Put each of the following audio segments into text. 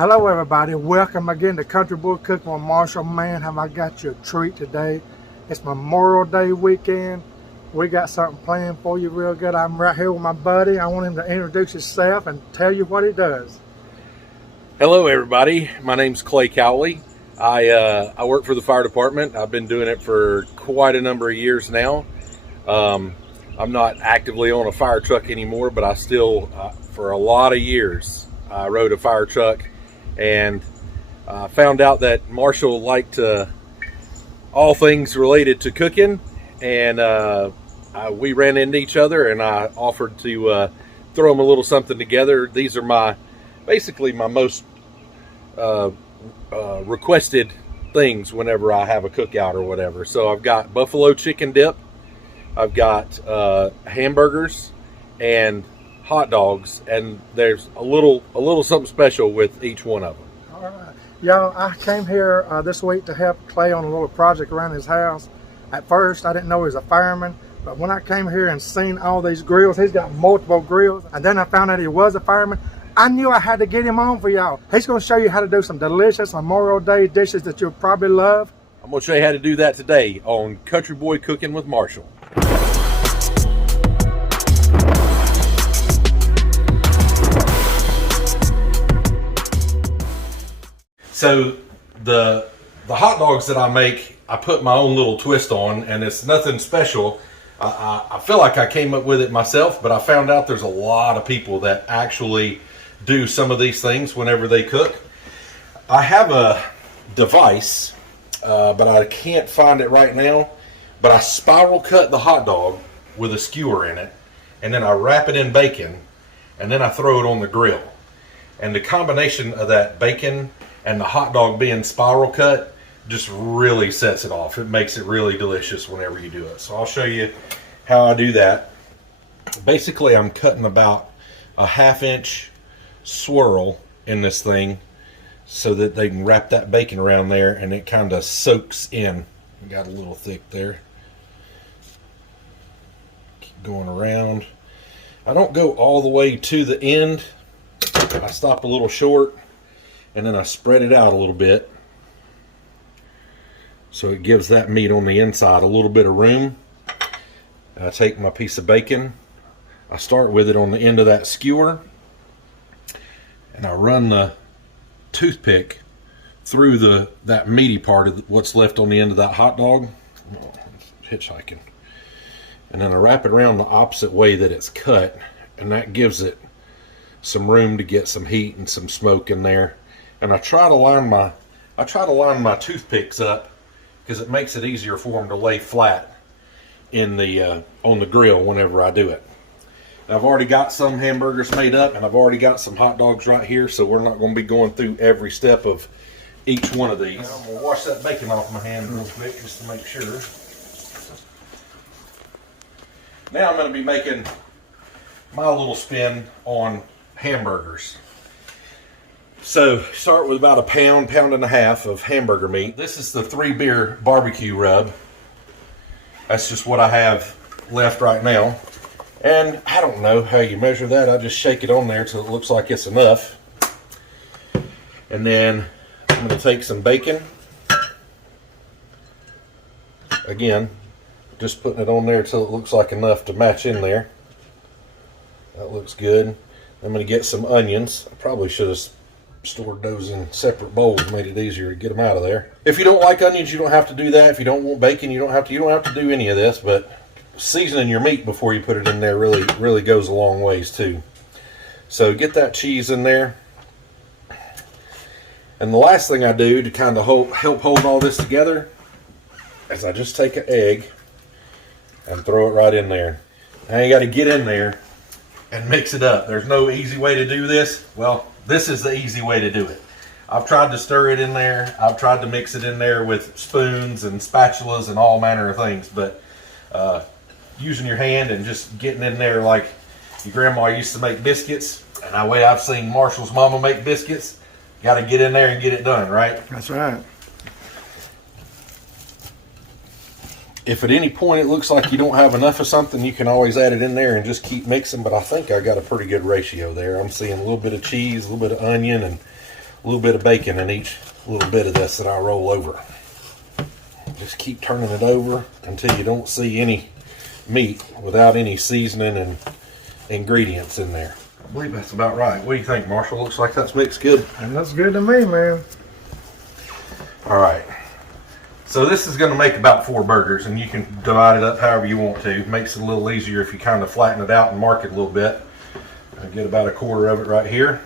Hello everybody, welcome again to Country Boy Cooking with Marshall. Man, have I got you a treat today. It's Memorial Day weekend. We got something planned for you real good. I'm right here with my buddy. I want him to introduce himself and tell you what he does. Hello everybody, my name's Clay Cowley. I work for the fire department. I've been doing it for quite a number of years now. I'm not actively on a fire truck anymore, but I still, for a lot of years, I rode a fire truck. And found out that Marshall liked all things related to cooking, and we ran into each other, and I offered to throw them a little something together. These are basically my most requested things whenever I have a cookout or whatever. So I've got buffalo chicken dip, I've got hamburgers, and hot dogs, and there's a little something special with each one of them. All right, y'all, I came here this week to help Clay on a little project around his house. At first I didn't know he was a fireman, but when I came here and seen all these grills, he's got multiple grills, and then I found out he was a fireman. I knew I had to get him on for y'all. He's going to show you how to do some delicious Memorial Day dishes that you'll probably love. I'm going to show you how to do that today on Country Boy Cooking with Marshall. So the hot dogs that I make, I put my own little twist on, and it's nothing special. I feel like I came up with it myself, but I found out there's a lot of people that actually do some of these things whenever they cook. I have a device, but I can't find it right now, but I spiral cut the hot dog with a skewer in it, and then I wrap it in bacon, and then I throw it on the grill. And the combination of that bacon and the hot dog being spiral cut just really sets it off. It makes it really delicious whenever you do it. So I'll show you how I do that. Basically, I'm cutting about a 1/2 inch swirl in this thing so that they can wrap that bacon around there and it kind of soaks in. Got a little thick there. Keep going around. I don't go all the way to the end. I stop a little short, and then I spread it out a little bit so it gives that meat on the inside a little bit of room. And I take my piece of bacon, I start with it on the end of that skewer, and I run the toothpick through that meaty part of what's left on the end of that hot dog. Oh, hitchhiking. And then I wrap it around the opposite way that it's cut, and that gives it some room to get some heat and some smoke in there. And I try to line my toothpicks up because it makes it easier for them to lay flat in the on the grill whenever I do it. Now, I've already got some hamburgers made up, and I've already got some hot dogs right here, so we're not going to be going through every step of each one of these. Now, I'm going to wash that bacon off my hand real quick just to make sure. Now I'm going to be making my little spin on hamburgers. So start with about a pound and a half of hamburger meat. This is the 3 beer barbecue rub. That's just what I have left right now. And I don't know how you measure that. I just shake it on there till it looks like it's enough. And then I'm going to take some bacon. Again, just putting it on there till it looks like enough to match in there. That looks good. I'm going to get some onions. I probably should have stored those in separate bowls, made it easier to get them out of there. If you don't like onions, you don't have to do that. If you don't want bacon, you don't have to do any of this, but seasoning your meat before you put it in there really goes a long ways too. So get that cheese in there. And the last thing I do to kind of help hold all this together is I just take an egg and throw it right in there. Now you got to get in there and mix it up. There's no easy way to do this. Well, this is the easy way to do it. I've tried to stir it in there. I've tried to mix it in there with spoons and spatulas and all manner of things, but using your hand and just getting in there like your grandma used to make biscuits, and the way I've seen Marshall's mama make biscuits, got to get in there and get it done, right? That's right. If at any point it looks like you don't have enough of something, you can always add it in there and just keep mixing, but I think I got a pretty good ratio there. I'm seeing a little bit of cheese, a little bit of onion, and a little bit of bacon in each little bit of this that I roll over. Just keep turning it over until you don't see any meat without any seasoning and ingredients in there. I believe that's about right. What do you think, Marshall? Looks like that's mixed good. And that's good to me, man. All right. So this is going to make about 4 burgers, and you can divide it up however you want to. It makes it a little easier if you kind of flatten it out and mark it a little bit. I get about a quarter of it right here.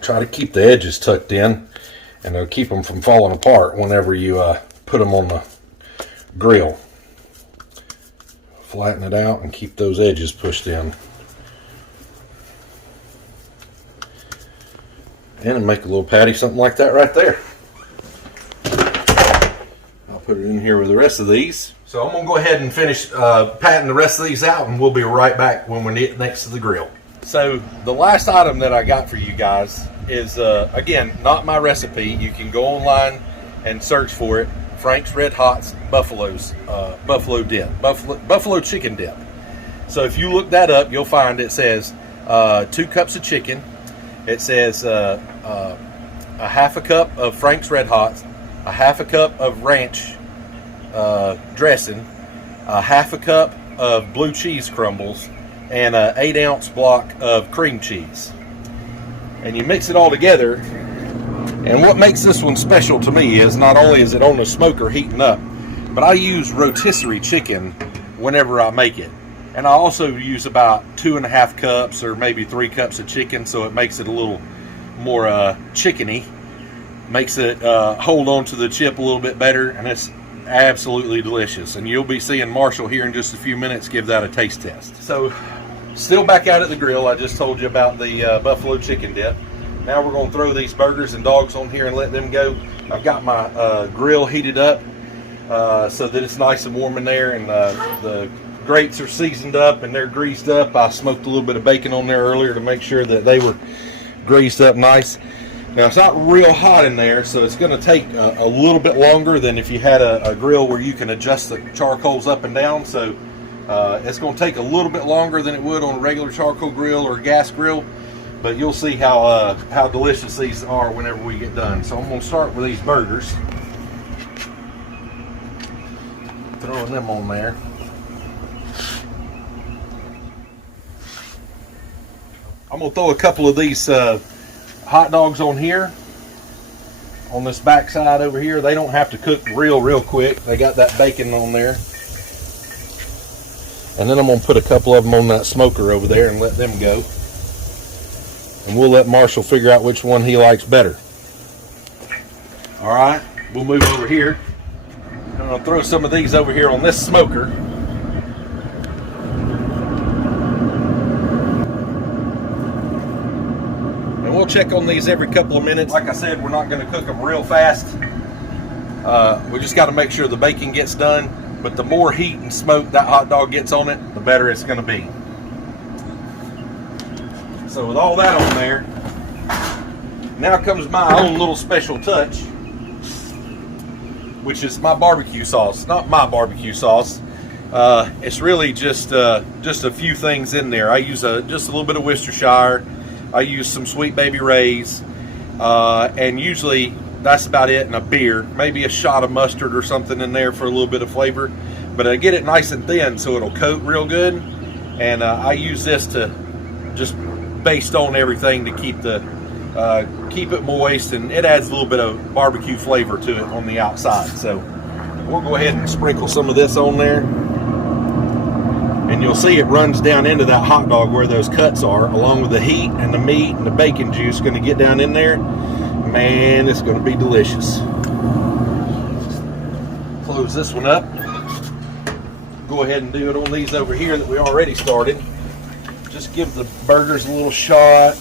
Try to keep the edges tucked in, and it'll keep them from falling apart whenever you put them on the grill. Flatten it out and keep those edges pushed in. And make a little patty, something like that right there. I'll put it in here with the rest of these. So I'm going to go ahead and finish patting the rest of these out, and we'll be right back when we're next to the grill. So the last item that I got for you guys is, again, not my recipe. You can go online and search for it. Frank's Red Hot's buffalo chicken dip. So if you look that up, you'll find it says 2 cups of chicken. It says a half a cup of Frank's Red Hots, a half a cup of ranch dressing, a half a cup of blue cheese crumbles, and an 8-ounce block of cream cheese. And you mix it all together. And what makes this one special to me is not only is it on the smoker heating up, but I use rotisserie chicken whenever I make it. And I also use about 2.5 cups or maybe 3 cups of chicken, so it makes it a little more chickeny. Makes it hold on to the chip a little bit better, and it's absolutely delicious. And you'll be seeing Marshall here in just a few minutes give that a taste test. So, still back out at the grill. I just told you about the buffalo chicken dip. Now we're going to throw these burgers and dogs on here and let them go. I've got my grill heated up so that it's nice and warm in there, and the grates are seasoned up and they're greased up. I smoked a little bit of bacon on there earlier to make sure that they were greased up nice. Now it's not real hot in there, so it's going to take a little bit longer than if you had a grill where you can adjust the charcoals up and down. So it's going to take a little bit longer than it would on a regular charcoal grill or a gas grill. But you'll see how delicious these are whenever we get done. So I'm going to start with these burgers. Throwing them on there. I'm going to throw a couple of these hot dogs on here. On this back side over here. They don't have to cook real quick. They got that bacon on there. And then I'm going to put a couple of them on that smoker over there and let them go. And we'll let Marshall figure out which one he likes better. All right, we'll move over here. I'm going to throw some of these over here on this smoker. And we'll check on these every couple of minutes. Like I said, we're not going to cook them real fast. We just got to make sure the bacon gets done. But the more heat and smoke that hot dog gets on it, the better it's going to be. So with all that on there, now comes my own little special touch, which is my barbecue sauce. Not my barbecue sauce. It's really just a few things in there. I use just a little bit of Worcestershire. I use some Sweet Baby Ray's, and usually that's about it. And a beer, maybe a shot of mustard or something in there for a little bit of flavor. But I get it nice and thin so it'll coat real good. And I use this to just baste on everything to keep it moist, and it adds a little bit of barbecue flavor to it on the outside. So we'll go ahead and sprinkle some of this on there, and you'll see it runs down into that hot dog where those cuts are, along with the heat and the meat and the bacon juice going to get down in there. Man, it's going to be delicious. Close this one up. Go ahead and do it on these over here that we already started. Just give the burgers a little shot.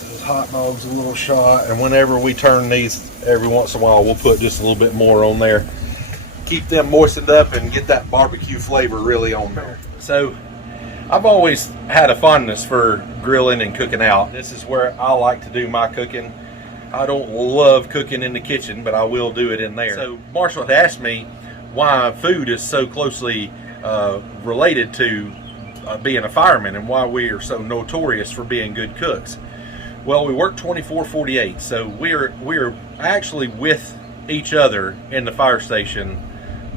Those hot dogs a little shot. And whenever we turn these, every once in a while, we'll put just a little bit more on there. Keep them moistened up and get that barbecue flavor really on there. So, I've always had a fondness for grilling and cooking out. This is where I like to do my cooking. I don't love cooking in the kitchen, but I will do it in there. So, Marshall had asked me why food is so closely related to being a fireman and why we are so notorious for being good cooks. Well, we work 24/48, so we're actually with each other in the fire station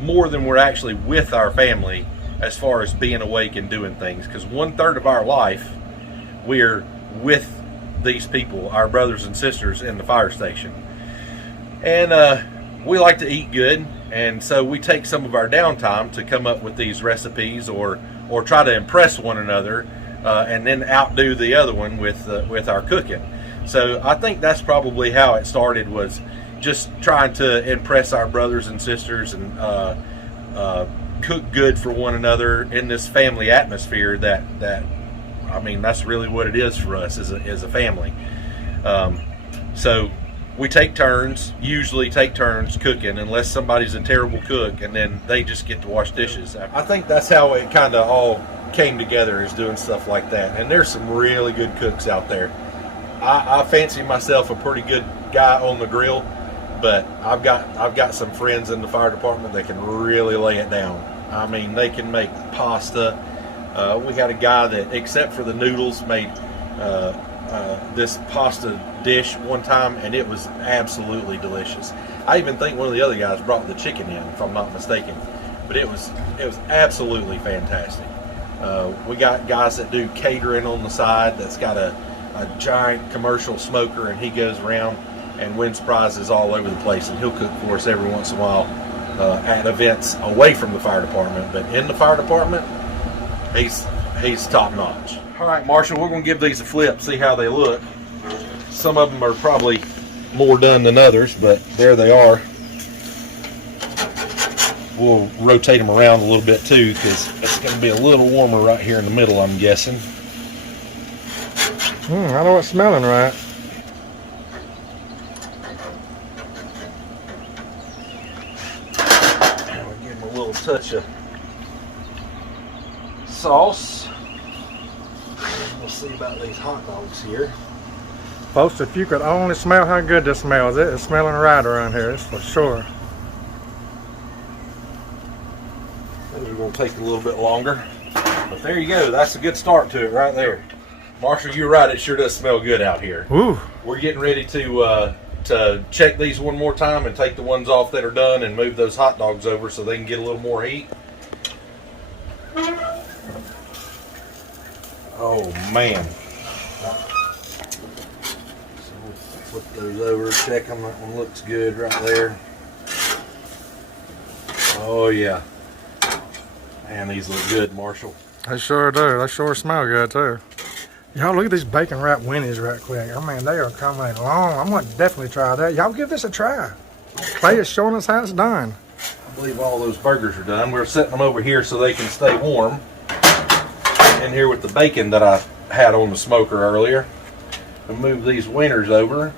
more than we're actually with our family as far as being awake and doing things, because 1/3 of our life we're with these people, our brothers and sisters in the fire station. And we like to eat good, and so we take some of our downtime to come up with these recipes or try to impress one another, and then outdo the other one with our cooking. So I think that's probably how it started, was just trying to impress our brothers and sisters and cook good for one another in this family atmosphere that I mean, that's really what it is for us as a family. So we usually take turns cooking, unless somebody's a terrible cook, and then they just get to wash dishes. I think that's how it kind of all came together, is doing stuff like that. And there's some really good cooks out there. I fancy myself a pretty good guy on the grill, but I've got some friends in the fire department that can really lay it down. I mean, they can make pasta. We had a guy that, except for the noodles, made this pasta dish one time, and it was absolutely delicious. I even think one of the other guys brought the chicken in, if I'm not mistaken, but it was absolutely fantastic. We got guys that do catering on the side, that's got a giant commercial smoker, and he goes around and wins prizes all over the place, and he'll cook for us every once in a while at events away from the fire department. But in the fire department, he's top notch. All right, Marshall, we're going to give these a flip, see how they look. Some of them are probably more done than others, but there they are. We'll rotate them around a little bit too, because it's going to be a little warmer right here in the middle, I'm guessing. I know it's smelling right. And we'll give them a little touch of sauce. We'll see about these hot dogs here. Folks, if you could only smell how good this smells, it is smelling right around here, it's for sure. Those are going to take a little bit longer, but there you go. That's a good start to it right there. Marshall, you're right. It sure does smell good out here. Ooh. We're getting ready to check these one more time and take the ones off that are done and move those hot dogs over so they can get a little more heat. Oh man. So we'll flip those over, check them. That one looks good right there. Oh yeah. Man, these look good, Marshall. They sure do. They sure smell good too. Y'all look at these bacon wrap winnies right quick. I mean, they are coming along. I'm going to definitely try that. Y'all give this a try. Clay is showing us how it's done. I believe all those burgers are done. We're setting them over here so they can stay warm. In here with the bacon that I had on the smoker earlier. We'll move these wieners over,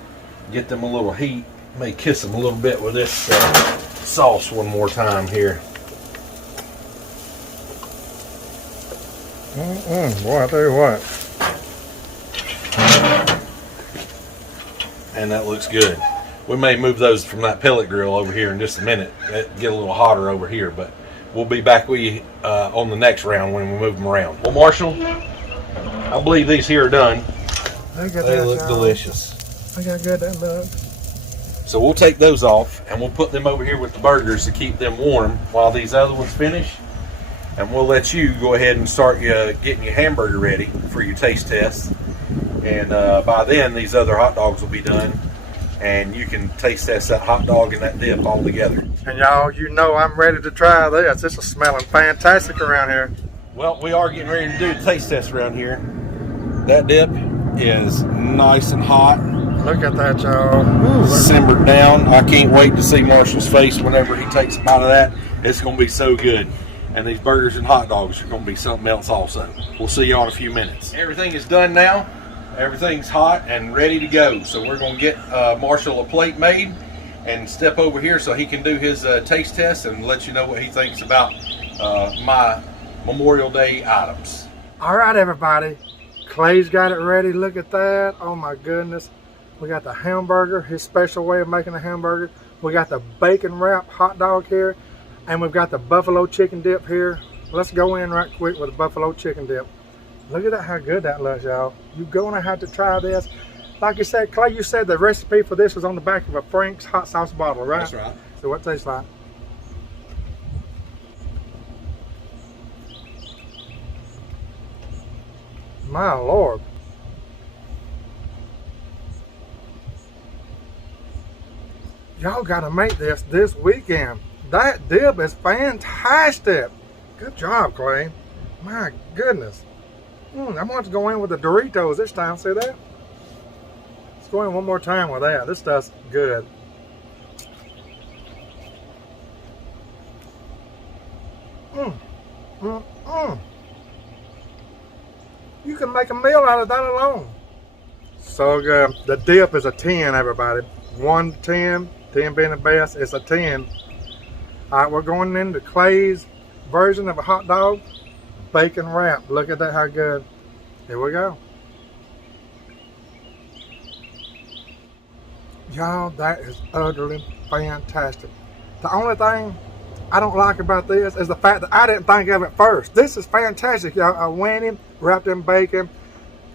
get them a little heat. May kiss them a little bit with this sauce one more time here. Boy, I tell you what. And that looks good. We may move those from that pellet grill over here in just a minute. Get a little hotter over here, but we'll be back with you on the next round when we move them around. Well, Marshall, I believe these here are done. They look delicious. Look how good that looks. So we'll take those off and we'll put them over here with the burgers to keep them warm while these other ones finish. And we'll let you go ahead and start getting your hamburger ready for your taste test. And by then, these other hot dogs will be done. And you can taste test that hot dog and that dip all together. And y'all, you know I'm ready to try this. This is smelling fantastic around here. Well, we are getting ready to do a taste test around here. That dip is nice and hot. Look at that, y'all. Simmered down. I can't wait to see Marshall's face whenever he takes a bite of that. It's going to be so good. And these burgers and hot dogs are going to be something else also. We'll see you in a few minutes. Everything is done now. Everything's hot and ready to go. So we're going to get Marshall a plate made and step over here so he can do his taste test and let you know what he thinks about my Memorial Day items. All right, everybody. Clay's got it ready. Look at that. Oh my goodness. We got the hamburger, his special way of making a hamburger. We got the bacon wrap hot dog here. And we've got the buffalo chicken dip here. Let's go in right quick with a buffalo chicken dip. Look at that, how good that looks, y'all. You're gonna have to try this. Like you said, Clay, you said the recipe for this was on the back of a Frank's hot sauce bottle, right? That's right. So what it tastes like? My Lord. Y'all gotta make this weekend. That dip is fantastic. Good job, Clay. My goodness. I'm going to go in with the Doritos this time. See that? Let's go in one more time with that. This stuff's good. You can make a meal out of that alone. So good. The dip is a 10, everybody. 1 to 10, 10 being the best, it's a 10. All right, we're going into Clay's version of a hot dog, bacon wrap. Look at that, how good. Here we go. Y'all, that is utterly fantastic. The only thing I don't like about this is the fact that I didn't think of it first. This is fantastic, y'all. I went in, wrapped in bacon.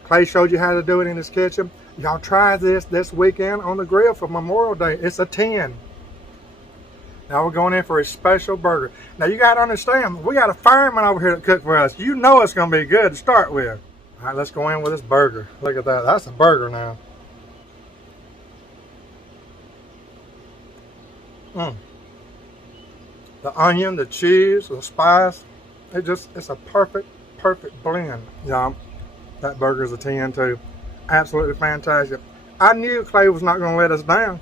Clay showed you how to do it in his kitchen. Y'all try this weekend on the grill for Memorial Day. It's a 10. Now we're going in for a special burger. Now you got to understand, we got a fireman over here that cook for us. You know it's going to be good to start with. All right, let's go in with this burger. Look at that. That's a burger now. The onion, the cheese, the spice, it's a perfect blend, y'all. That burger's a 10 too. Absolutely fantastic. I knew Clay was not going to let us down.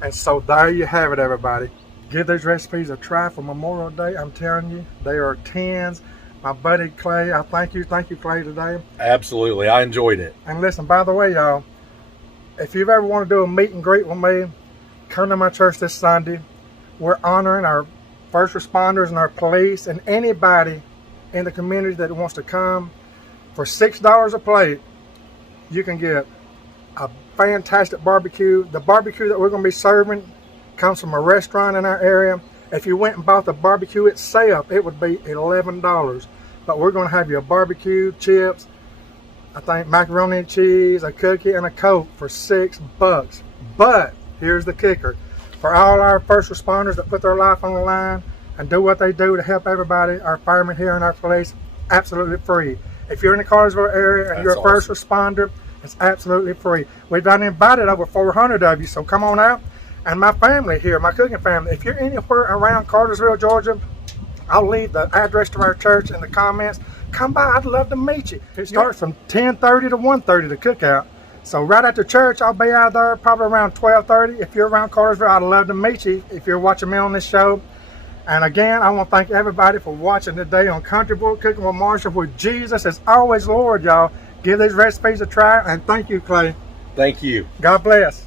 And so there you have it, everybody. Give these recipes a try for Memorial Day. I'm telling you, they are 10s. My buddy Clay, I thank you Clay today. Absolutely, I enjoyed it. And listen, by the way, y'all, if you've ever wanted to do a meet and greet with me, come to my church this Sunday. We're honoring our first responders and our police and anybody in the community that wants to come. For $6 a plate, you can get a fantastic barbecue. The barbecue that we're going to be serving comes from a restaurant in our area. If you went and bought the barbecue itself, it would be $11. But we're going to have you a barbecue, chips, I think macaroni and cheese, a cookie, and a Coke for $6. But here's the kicker. For all our first responders that put their life on the line and do what they do to help everybody, our firemen here and our police, absolutely free. If you're in the Cartersville area and you're a first responder, it's absolutely free. We've done invited over 400 of you, so come on out. And my family here, my cooking family, if you're anywhere around Cartersville, Georgia, I'll leave the address to our church in the comments. Come by, I'd love to meet you. It starts from 10:30 to 1:30, the cookout. So right after church, I'll be out there probably around 12:30. If you're around Cartersville, I'd love to meet you if you're watching me on this show. And again, I want to thank everybody for watching today on Country Boy Cooking with Marshall, where Jesus is always Lord, y'all. Give these recipes a try, and thank you, Clay. Thank you. God bless.